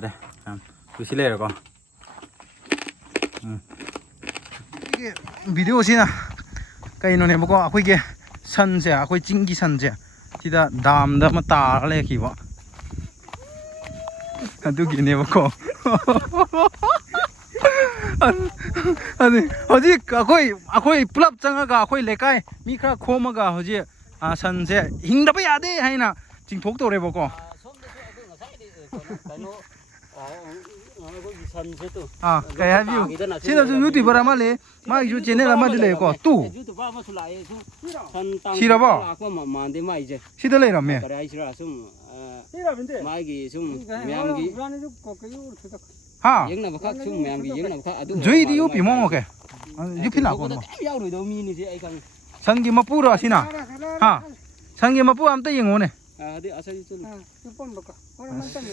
네, 보실래요, 이게 비디오시나 그이노네 보고 아코이게 산제 아코이 찡기 산제 티다 담다 마타 레키와 아두기네 보고 아니 어디 아코이 플랍 장아가 아코이 레카이 미크라 코마가 어디 아 산제 힝다바 야데 하이나 징톡도래 보고 à cái hai view xin là YouTube ra mà lấy mà YouTube channel là mà đi lấy có tu xin là bao xin đó lấy làm gì ha dưới đi YouTube mong ok YouTube nào còn sang gì mà pu rồi xin à ha sang gì mà pu am tay yang ngon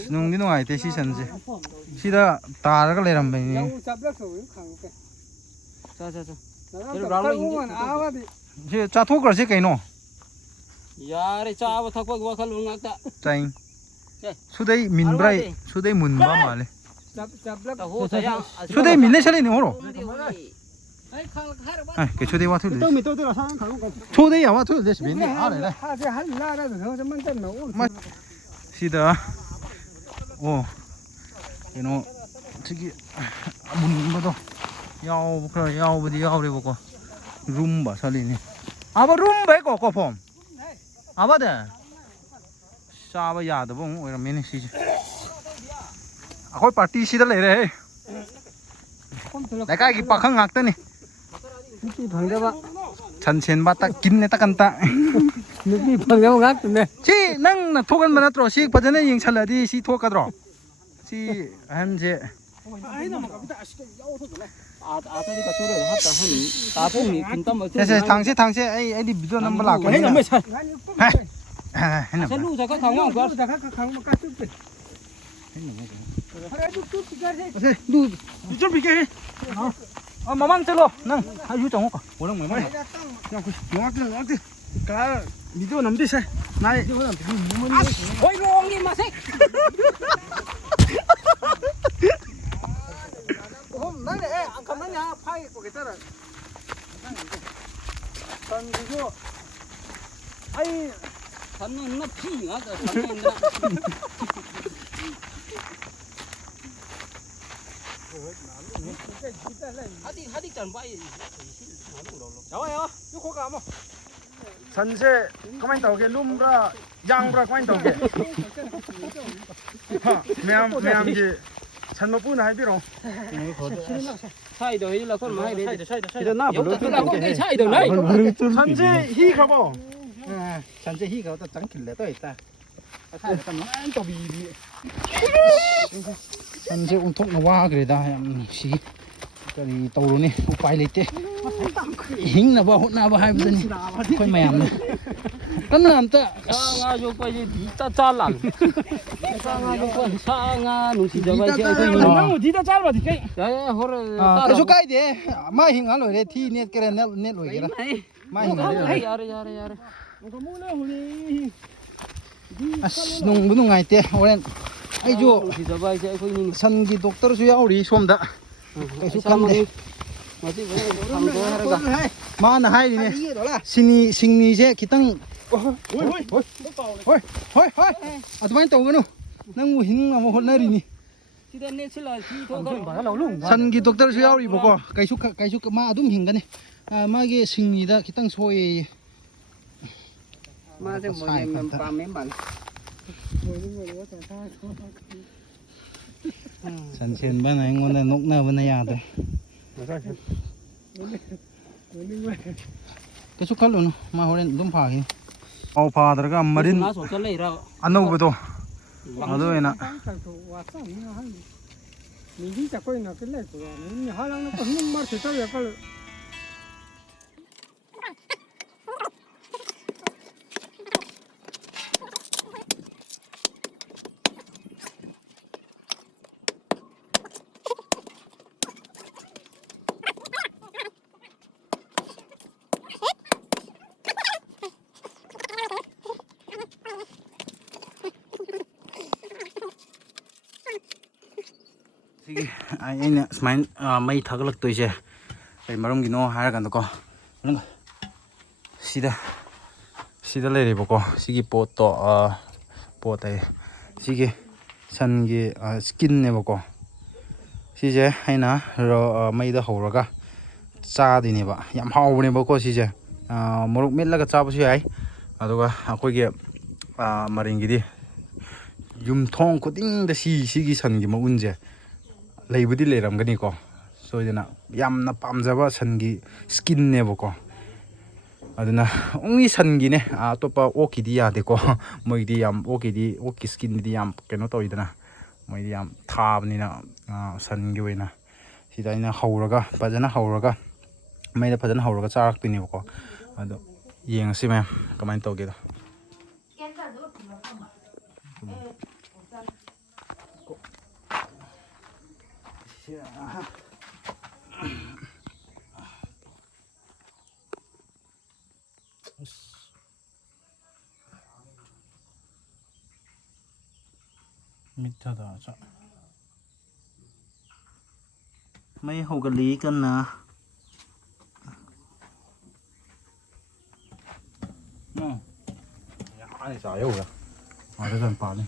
nung đi ngoài thì xí sân gì xí đó ta cái này làm gì xí cha thuốc rồi xí cái nó chanh số đây mình bray số đây mình ba mà lên số đây mình lấy sao lên nữa rồi cái số đây vào thôi số đây vào thôi để mình à đây xí đó 오, 이노 저기 문보도 야오 그래 야오부디 야오리 보고 룸바 살리니 아바 룸바 이거 거폼 아바데 샤바 야도 봉 오이라 메니 시지 아코이 파티 시다 레레 내가 이 빠캉 학더니 잔첸 바타 김네 따간다 느낌 방향 같네. 시 낭나 토간 만나 들어 시 버전에 잉 살라디 시 토가 들어 시 한제 됐어 당시 에이 비디오 넘버 라 해나 뭐 차. 해나 살루 자가 강왕 거. 누 좀 비게 아 마만 쩔어 난 아유 정호 거 오늘 뭐 야 그 영학들 가 비디오 넘비 세 나이 어이 롱이 마세. 나네 안 가면냐 파이 거기잖아 산지고 아이 산는 나 피가 산는 나. 하디 짠 바이. 나와요 요거 가 뭐. 산세 가만히 떠게 룸브라 양브라 가만히 떠게 매암지 산모뿐 하이비로 차이도 해라 건 많이 돼. 이제 나 불러 차이도 나이. 산세 히 가보 산세 히 가도 장킬래 또 있다 또 비비 산세 운통 나와 그래다 시 cái tàu này quay lên thế hình là bao na bao hai bên này coi mèm này cái làm ta nga yo quay đi ta cha lặn nga yo quay nga nung chỉ cho quay chơi thôi nó đi ta cha vào thì cái cái số cái đấy mai hình rồi đấy thi net cái net net rồi cái đó mai hình rồi nung nung ngày thế oren ai jo sân cái doctor suy yếu đi xôm đã cái số cam đấy mà nó hay đi nè sinh chứ cái tăng thôi à tụi mình tàu cái nó năng mua hình mà một hôm nay đi nè sân cái doctor suy yếu đi bố cái số mà đúng hình cái này à mà cái sinh đó cái tăng sôi mà cái mọi người làm mấy bạn sân sen bên này ngon là nóc nào bên này à thôi cái số khác luôn mà hồi nãy đúng phải ao phá được cái marin anh đâu vậy to ở đây nè mình đi chặt coi nó cái này của mình hai lần nó có những mar thì sao vậy cái ꯁꯤꯒꯤ ꯑꯩꯅ ꯁꯨꯃꯥꯏꯅ ꯃꯩ ꯊꯥꯒꯠꯂꯛꯇꯣꯏꯁꯦ ꯀꯩ ꯃꯔꯝꯒꯤꯅꯣ ꯍꯥꯏꯔꯀꯥꯟꯗꯀꯣ ꯁꯤꯗ ꯂꯩꯔꯦꯕꯀꯣ ꯁꯤꯒꯤ ꯄꯣꯠꯇꯣ ꯄꯣꯠ ꯍꯥꯏ ꯁꯤꯒꯤ ꯁꯟꯒꯤ ꯁ꯭ꯀꯤꯟꯅꯦꯕꯀꯣ ꯁꯤꯁꯦ ꯑꯩꯅ ꯃꯩꯗ ꯍꯧꯔꯒ ꯆꯥꯗꯣꯏꯅꯦꯕ ꯌꯥꯝ ꯍꯥꯎꯕꯅꯦꯕꯀꯣ ꯁꯤꯁꯦ ꯃꯣꯔꯣꯛ ꯃꯦꯠꯂꯒ ꯆꯥꯕꯁꯨ ꯌꯥꯏ ꯑꯗꯨꯒ ꯑꯩꯈꯣꯏꯒꯤ ꯃꯔꯤꯡꯒꯤꯗꯤ ꯌꯨꯝꯊꯣꯡ ꯈꯨꯗꯤꯡꯗ ꯁꯤꯒꯤ ꯁꯟꯒꯤ ꯃꯎꯟꯁꯦ ꯂꯩꯕꯨꯗꯤ ꯂꯩꯔꯝꯒꯅꯤꯀꯣ ꯁꯣꯏꯗꯅ ꯌꯥꯝꯅ ꯄꯥꯝꯖꯕ ꯁꯟꯒꯤ ꯁ꯭ꯀꯤꯟꯅꯦꯕꯀꯣ ꯑꯗꯨꯅ ꯑꯣꯡꯂꯤ ꯁꯟꯒꯤꯅꯦ ꯑꯇꯣꯞꯄ ꯑꯣꯛꯀꯤꯗꯤ ꯌꯥꯗꯦꯀꯣ ꯃꯣꯏꯒꯤꯗꯤ ꯌꯥꯝ ꯑꯣꯛꯀꯤ ꯁ꯭ꯀꯤꯟꯗꯤ ꯌꯥꯝ ꯀꯩꯅꯣ ꯇꯧꯋꯤꯗꯅ ꯃꯣꯏꯗꯤ ꯌꯥꯝ ꯊꯥꯕꯅꯤꯅ ꯁꯟꯒꯤ ꯑꯣꯏꯅ ꯁꯤꯗ ꯑꯩꯅ ꯐꯖꯅ ꯍꯧꯔꯒ ꯃꯩꯗ ꯐꯖꯅ ꯍꯧꯔꯒ ꯆꯥꯔꯛꯇꯣꯏꯅꯦꯕꯀꯣ ꯑꯗꯣ ꯌꯦꯡꯉꯁꯤ ꯃꯌꯥꯝ ꯀꯃꯥꯏꯅ ꯇꯧꯒꯦꯗꯣ ꯃꯤꯊꯗ ꯃꯩ ꯍꯧꯒꯠꯂꯤ ꯀꯟꯅ ꯆꯥ ꯌꯧꯔ ꯐꯖꯅ ꯄꯥꯜꯂꯤ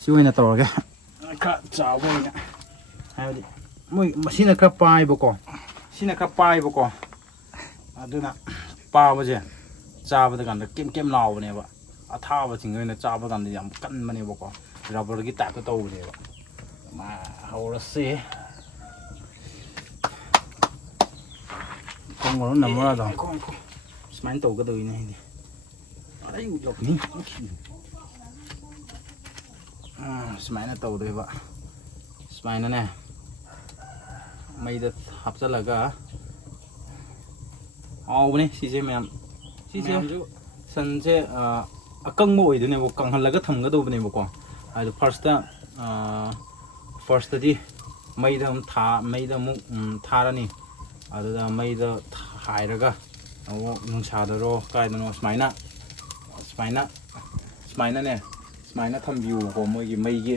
ꯁꯤ ꯑꯣꯏꯅ ꯇꯧꯔꯒꯦ ꯈꯔ ꯆꯥꯎꯕ ꯑꯣꯏꯅ ꯍꯥꯏꯕꯗꯤ ꯃꯣꯏ ꯃꯁꯤꯅ ꯈꯔ ꯄꯥꯏꯕꯀꯣ ꯑꯗꯨꯅ ꯄꯥꯕꯁꯦ ꯆꯥꯕꯗ ꯀꯥꯟꯗ ꯀꯦꯝ ꯂꯥꯎꯕꯅꯦꯕ ꯑꯊꯥꯕꯁꯤꯡ ꯑꯣꯏꯅ ꯆꯥꯕ ꯀꯥꯟꯗ ꯌꯥꯝ ꯀꯟꯕꯅꯦꯕꯀꯣ ꯔꯕꯔꯒꯤ ꯇꯥꯏꯞꯇ ꯇꯧꯕꯅꯦꯕ ꯍꯧꯔꯁꯤ ꯈꯣꯡꯒ ꯅꯝꯃꯔꯗꯣ ꯁꯨꯃꯥꯏꯅ ꯇꯧꯒꯗꯧꯏꯅꯦ ꯍꯥꯏꯗꯤ ꯁꯨꯃꯥꯏꯅ ꯇꯧꯗꯣꯏꯕ ꯁꯨꯃꯥꯏꯅꯅꯦ ꯃꯩꯗ ꯍꯥꯞꯆꯤꯜꯂꯒ ꯍꯥꯎꯕꯅꯦ ꯁꯤꯁꯦ ꯃꯌꯥꯝ ꯁꯤꯁꯦ ꯁꯟꯁꯦ ꯑꯀꯪꯕ ꯑꯣꯏꯗꯣꯏꯅꯦꯕ ꯀꯪꯍꯜꯂꯒ ꯊꯝꯒꯗꯧꯕꯅꯦꯕꯀꯣ ꯑꯗꯨ ꯐꯥꯔꯁꯇꯗꯤ ꯃꯩꯗ ꯑꯃꯨꯛ ꯊꯥꯔꯅꯤ ꯑꯗꯨꯗ ꯃꯩꯗ ꯍꯥꯏꯔꯒ ꯑꯃꯨꯛ ꯅꯨꯡꯁꯥꯗꯔꯣ ꯀꯥꯏꯗꯅꯣ ꯁꯨꯃꯥꯏꯅꯅꯦ ꯁꯨꯃꯥꯏꯅ ꯊꯝꯕꯤꯌꯨꯀꯣ ꯃꯣꯏꯒꯤ ꯃꯩꯒꯤ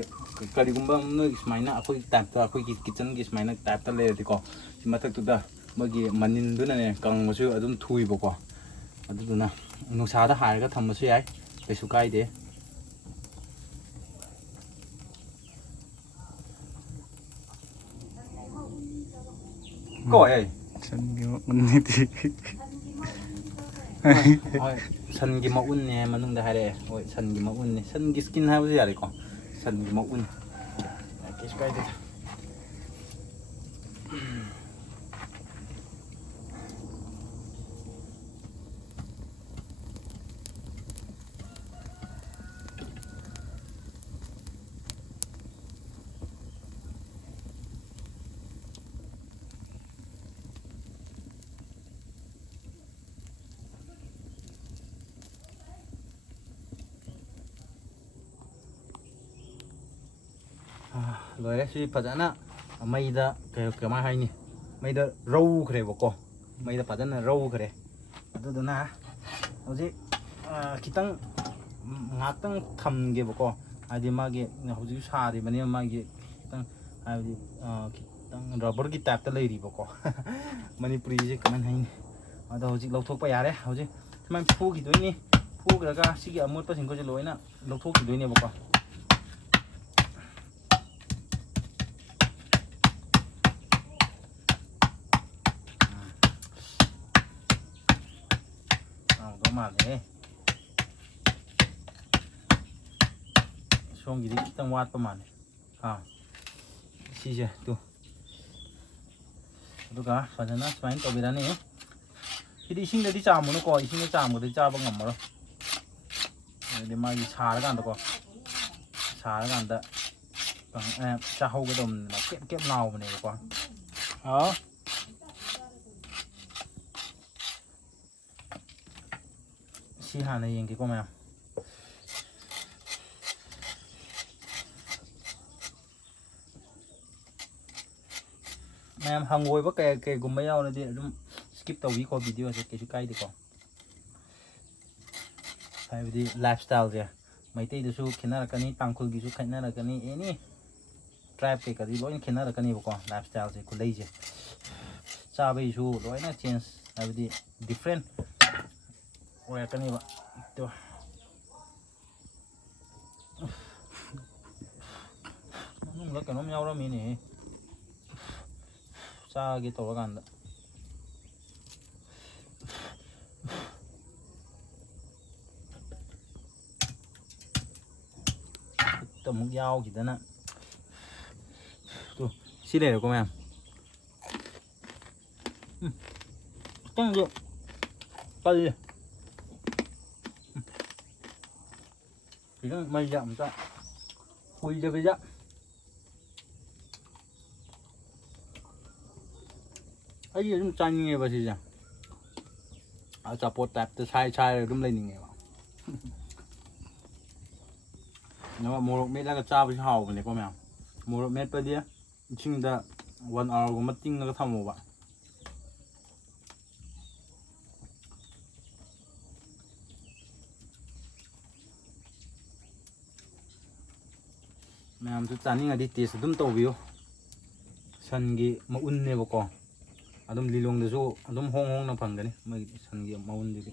ꯀꯔꯤꯒꯨꯝꯕ ꯅꯣꯏꯒꯤ ꯁꯨꯃꯥꯏꯅ ꯑꯩꯈꯣꯏꯒꯤ ꯇꯥꯏꯞꯇ ꯑꯩꯈꯣꯏꯒꯤ ꯀꯤꯠꯆꯟꯒꯤ ꯁꯨꯃꯥꯏꯅ ꯇꯥꯏꯞꯇ ꯂꯩꯔꯗꯤꯀꯣ ꯃꯊꯛꯇꯨꯗ ꯃꯣꯏꯒꯤ ꯃꯅꯤꯟꯗꯨꯅꯅꯦ ꯀꯪꯕꯁꯨ ꯑꯗꯨꯝ ꯊꯨꯏꯕꯀꯣ ꯑꯗꯨꯗꯨꯅ ꯅꯨꯡꯁꯥꯗ ꯍꯥꯏꯔꯒ ꯊꯝꯕꯁꯨ ꯌꯥꯏ ꯀꯩꯁꯨ ꯀꯥꯏꯗꯦ ꯍꯣꯏ ꯁꯟꯒꯤ ꯃꯎꯟꯅꯦ ꯃꯅꯨꯡꯗ ꯍꯥꯏꯔꯛꯑꯦ ꯍꯣꯏ ꯁꯟꯒꯤ ꯃꯎꯟꯅꯦ ꯁꯟꯒꯤ ꯁ꯭ꯀꯤꯟ ꯍꯥꯏꯕꯁꯨ ꯌꯥꯔꯦꯀꯣ ꯁꯟꯒꯤ ꯃꯎꯟ ꯀꯩꯁꯨ ꯀꯥꯏꯗꯦ ꯂꯣꯏꯔꯦ ꯁꯤ ꯐꯖꯅ ꯃꯩꯗ ꯀꯃꯥꯏ ꯍꯥꯏꯅꯤ ꯃꯩꯗ ꯔꯧꯈ꯭ꯔꯦꯕꯀꯣ ꯃꯩꯗ ꯐꯖꯅ ꯔꯧꯈ꯭ꯔꯦ ꯑꯗꯨꯗꯨꯅ ꯍꯧꯖꯤꯛ ꯈꯤꯇꯪ ꯉꯥꯛꯇꯪ ꯊꯝꯒꯦꯕꯀꯣ ꯍꯥꯏꯗꯤ ꯃꯥꯒꯤ ꯍꯧꯖꯤꯛ ꯁꯥꯔꯤꯕꯅꯤꯅ ꯃꯥꯒꯤ ꯈꯤꯇꯪ ꯍꯥꯏꯕꯗꯤ ꯈꯤꯇꯪ ꯔꯕꯔꯒꯤ ꯇꯥꯏꯞꯇ ꯂꯩꯔꯤꯕꯀꯣ ꯃꯅꯤꯄꯨꯔꯤꯁꯦ ꯀꯃꯥꯏꯅ ꯍꯥꯏꯅꯤ ꯑꯗꯣ ꯍꯧꯖꯤꯛ ꯂꯧꯊꯣꯛꯄ ꯌꯥꯔꯦ ꯍꯧꯖꯤꯛ ꯁꯨꯃꯥꯏꯅ ꯐꯨꯈꯤꯗꯣꯏꯅꯤ ꯐꯨꯈ꯭ꯔꯒ ꯁꯤꯒꯤ ꯑꯃꯣꯠꯄꯁꯤꯡꯈꯣꯏꯁꯦ ꯂꯣꯏꯅ ꯂꯧꯊꯣꯛꯈꯤꯗꯣꯏꯅꯦꯕꯀꯣ ꯃꯥꯜꯂꯦ ꯁꯣꯝꯒꯤꯗꯤ ꯈꯤꯇꯪ ꯋꯥꯠꯄ ꯃꯥꯜꯂꯦ ꯁꯤꯁꯦ ꯇꯨ ꯑꯗꯨꯒ ꯐꯖꯅ ꯁꯨꯃꯥꯏꯅ ꯇꯧꯕꯤꯔꯅꯤ ꯁꯤꯗꯤ ꯏꯁꯤꯡꯗꯗꯤ ꯆꯥꯝꯃꯨꯅꯨꯀꯣ ꯏꯁꯤꯡꯗ ꯆꯥꯝꯕꯗꯤ ꯆꯥꯕ ꯉꯝꯃꯔꯣꯏ ꯑꯗꯨꯗꯤ ꯃꯥꯒꯤ ꯁꯥꯔꯀꯥꯟꯗꯀꯣ ꯁꯥꯔꯀꯥꯟꯗ ꯆꯥꯍꯧꯒꯗꯧꯕꯅꯤꯅ ꯀꯦꯝ ꯂꯥꯎꯕꯅꯦꯕꯀꯣ ꯁꯤ ꯍꯥꯟꯅ ꯌꯦꯡꯒꯦꯀꯣ ꯃꯌꯥꯝ ꯍꯪꯒꯣꯏꯕ ꯀꯩꯒꯨꯝꯕ ꯌꯥꯎꯔꯗꯤ ꯑꯗꯨꯝ ꯁ꯭ꯀꯤꯞ ꯇꯧꯕꯤꯀꯣ ꯚꯤꯗꯤꯑꯣꯁꯦ ꯀꯩꯁꯨ ꯀꯥꯏꯗꯦꯀꯣ ꯍꯥꯏꯕꯗꯤ life ꯁ꯭ꯇꯥꯏꯜꯁꯦ mai tei du su khena rakani tangkhul gi su khena rakani any tribe ke kadi loin khena rakani ko lifestyle se kulei je cha bai su loina change abdi different rakani ba to nung la kanom yaw ra mi ni cha gi to kan da tầm mục dao gì đó nè xí này được không em tăng được cây thì nó mây dặm ra hui cho bây giờ ấy gì cũng chanh nghe vào gì nhỉ ở chợ bột tạp từ sai rồi đúng lên nghe vào nếu mà mua mét là cái cha với hào cái này có mèo mua mét bây giờ chính là 1 hour của mất tinh nó thầm một bạn mèo chúng ta nên đi test đúng tàu view sân gì mà un này vào con đúng lì lông được số đúng hong hong nó phẳng cái này mấy sân gì mà un gì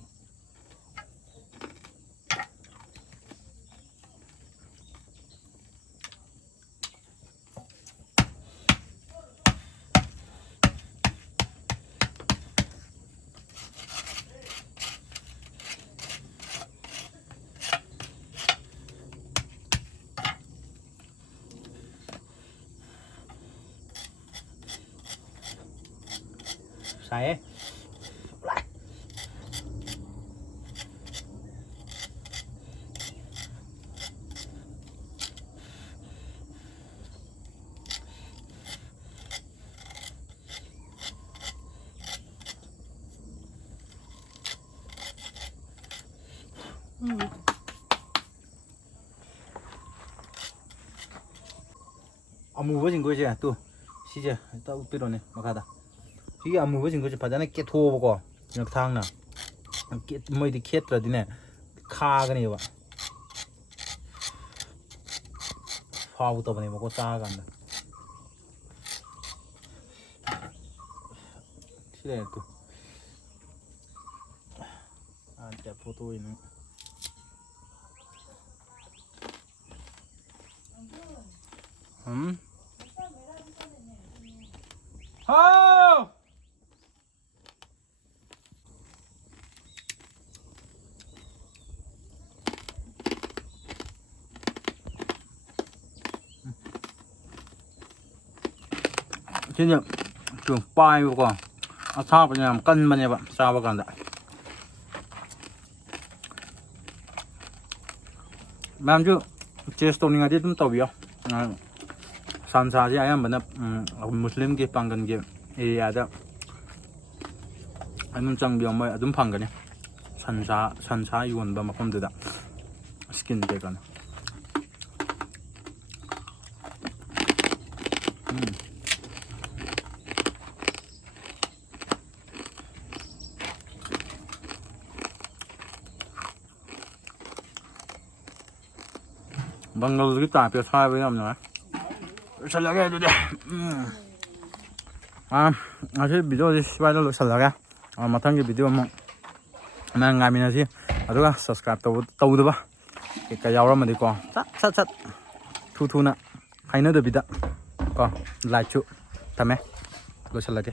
sai lại 무거진 거지 또 시제 또 우피로네 막하다 이게 안 무거진 거지 바다에 깨 도보고 그냥 탕나 깨 뭐이디 캣라디네 카가네 봐 파우도 보내 먹고 싸간다 싫어요 또 아, 진짜 포도이네 아! 진짜 좀 빠이고 아 사버냐 깐만 해봐 사버간다 맘주 제스토닝 아디 좀 떠비요 산사지 아야만나 무슬림 게 방간 게 에리아다 아니면 장비용 뭐 좀 방간이 산사 이원바 막범드다 스킨 대간 방금 여기 딱 뼈 사야 없나 살라게 해도 돼. 아직 비디오 시발로 살라게. 마탕게 비디오 뭐 나가미나지. 아두가 subscribe tàu 봐. cái yaw mà đi con sát thu nè hay nữa được bị đó con lại chú thầm ấy lo sallah